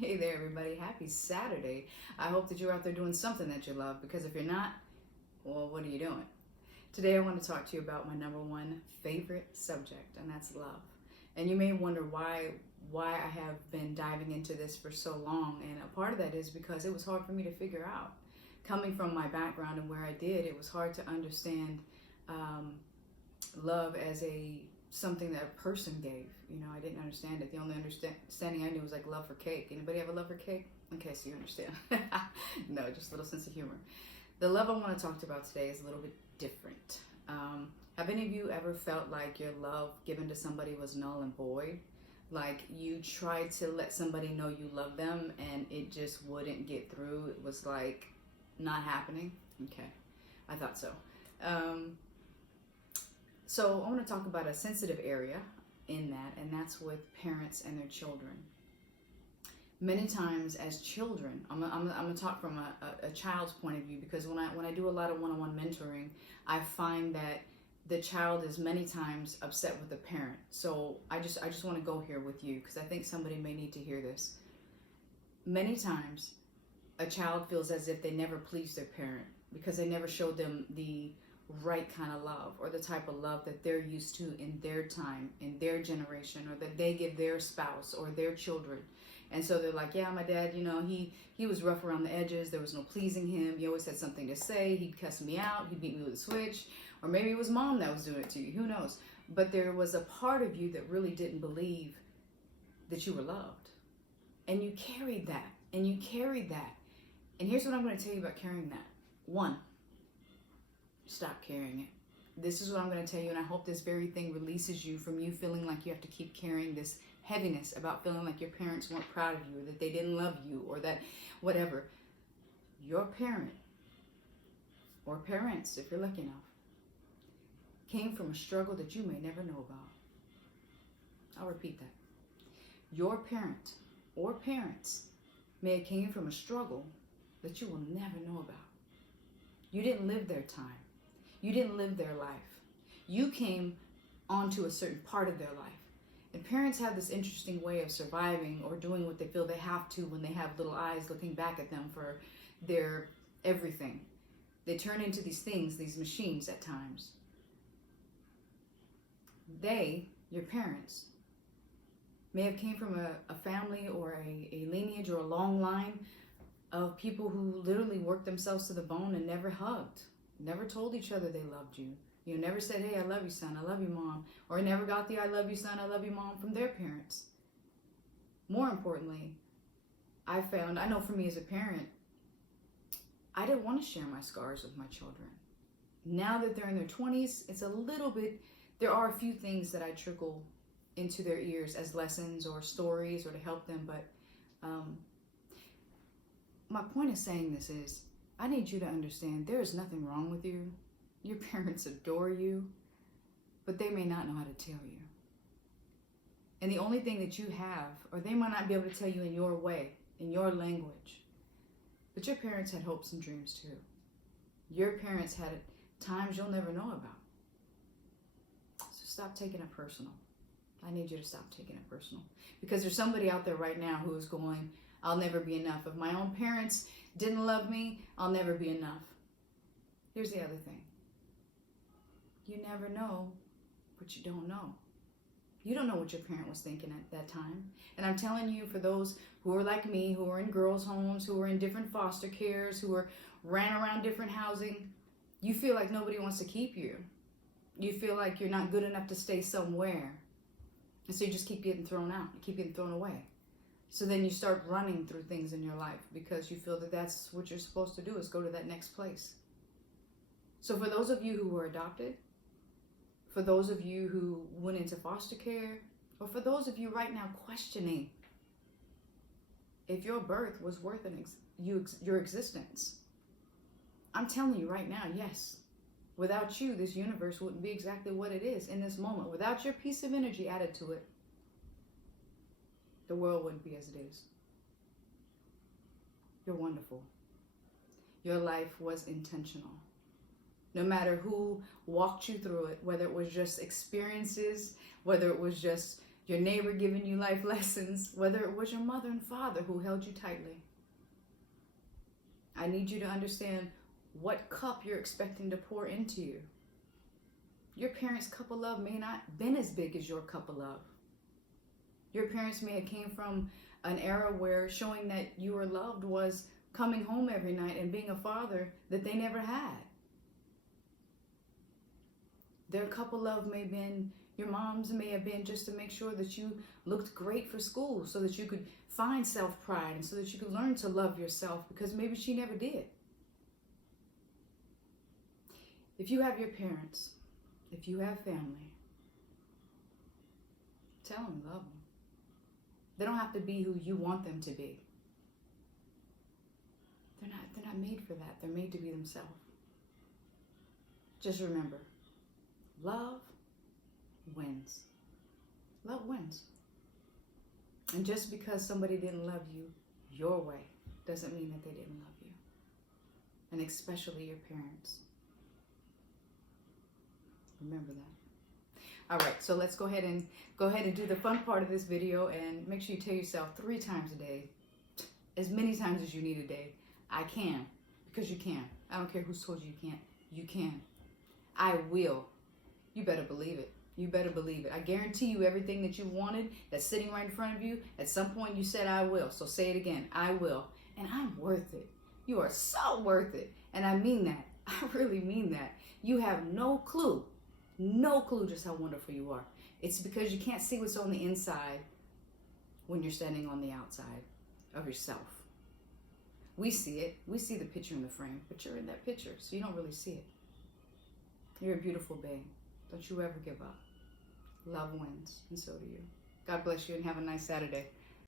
Hey there, everybody. Happy Saturday. I hope that you're out there doing something that you love, because if you're not, well, what are you doing? Today, I want to talk to you about my number one favorite subject, and that's love. And you may wonder why I have been diving into this for so long, and a part of that is because it was hard for me to figure out. Coming from my background and where I did, it was hard to understand um, love as a something that a person gave. I didn't understand it. The only understanding I knew was like love for cake. Anybody have a love for cake? Okay, so you understand. No, just a little sense of humor. The love I want to talk about today is a little bit different. Have any of you ever felt like your love given to somebody was null and void? Like you tried to let somebody know you love them and it just wouldn't get through? It was like not happening? Okay, I thought so. So I want to talk about a sensitive area in that, and that's with parents and their children. Many times as children, I'm gonna talk from a child's point of view, because when I do a lot of one-on-one mentoring, I find that the child is many times upset with the parent. So I just want to go here with you, because I think somebody may need to hear this. Many times a child feels as if they never pleased their parent because they never showed them the right kind of love, or the type of love that they're used to in their time, in their generation, or that they give their spouse or their children. And so they're like, yeah, my dad, he was rough around the edges. There was no pleasing him. He always had something to say. He'd cuss me out. He'd beat me with a switch. Or maybe it was mom that was doing it to you. Who knows? But there was a part of you that really didn't believe that you were loved. And you carried that. And you carried that. And here's what I'm going to tell you about carrying that. One, stop carrying it. This is what I'm going to tell you, and I hope this very thing releases you from you feeling like you have to keep carrying this heaviness about feeling like your parents weren't proud of you, or that they didn't love you, or that whatever. Your parent, or parents, if you're lucky enough, came from a struggle that you may never know about. I'll repeat that. Your parent or parents may have came from a struggle that you will never know about. You didn't live their time. You didn't live their life. You came onto a certain part of their life. And parents have this interesting way of surviving or doing what they feel they have to when they have little eyes looking back at them for their everything. They turn into these things, these machines at times. They, your parents, may have came from a family or a lineage or a long line of people who literally worked themselves to the bone and never hugged, never told each other they loved you. Never said, hey, I love you, son, I love you, mom. Or never got the I love you, son, I love you, mom from their parents. More importantly, I know for me as a parent, I didn't want to share my scars with my children. Now that they're in their 20s, it's a little bit, there are a few things that I trickle into their ears as lessons or stories or to help them, but my point of saying this is, I need you to understand there is nothing wrong with you. Your parents adore you, but they may not know how to tell you. And the only thing that you have, or they might not be able to tell you in your way, in your language, but your parents had hopes and dreams too. Your parents had times you'll never know about. So stop taking it personal. I need you to stop taking it personal. Because there's somebody out there right now who is going, I'll never be enough. If my own parents didn't love me, I'll never be enough. Here's the other thing. You never know what you don't know. You don't know what your parent was thinking at that time. And I'm telling you, for those who are like me, who are in girls' homes, who are in different foster cares, who ran around different housing, you feel like nobody wants to keep you. You feel like you're not good enough to stay somewhere. And so you just keep getting thrown out. You keep getting thrown away. So then you start running through things in your life because you feel that that's what you're supposed to do, is go to that next place. So for those of you who were adopted, for those of you who went into foster care, or for those of you right now questioning if your birth was worth your existence, I'm telling you right now, yes. Without you, this universe wouldn't be exactly what it is in this moment. Without your piece of energy added to it, the world wouldn't be as it is. You're wonderful. Your life was intentional. No matter who walked you through it, whether it was just experiences, whether it was just your neighbor giving you life lessons, whether it was your mother and father who held you tightly. I need you to understand what cup you're expecting to pour into you. Your parents' cup of love may not been as big as your cup of love. Your parents may have came from an era where showing that you were loved was coming home every night and being a father that they never had. Their cup of love may have been, your mom's may have been just to make sure that you looked great for school so that you could find self-pride and so that you could learn to love yourself, because maybe she never did. If you have your parents, if you have family, tell them love them. They don't have to be who you want them to be. They're not made for that. They're made to be themselves. Just remember, love wins. Love wins. And just because somebody didn't love you your way doesn't mean that they didn't love you. And especially your parents. Remember that. All right, so let's go ahead and do the fun part of this video, and make sure you tell yourself 3 times a day, as many times as you need a day, I can, because you can. I don't care who's told you you can't. You can. I will. You better believe it. You better believe it. I guarantee you everything that you wanted that's sitting right in front of you, at some point you said I will. So say it again. I will. And I'm worth it. You are so worth it. And I mean that. I really mean that. You have no clue just how wonderful you are. It's because you can't see what's on the inside when you're standing on the outside of yourself. We see it. We see the picture in the frame, but you're in that picture, so you don't really see it. You're a beautiful being. Don't you ever give up. Love wins, and so do you. God bless you, and have a nice Saturday.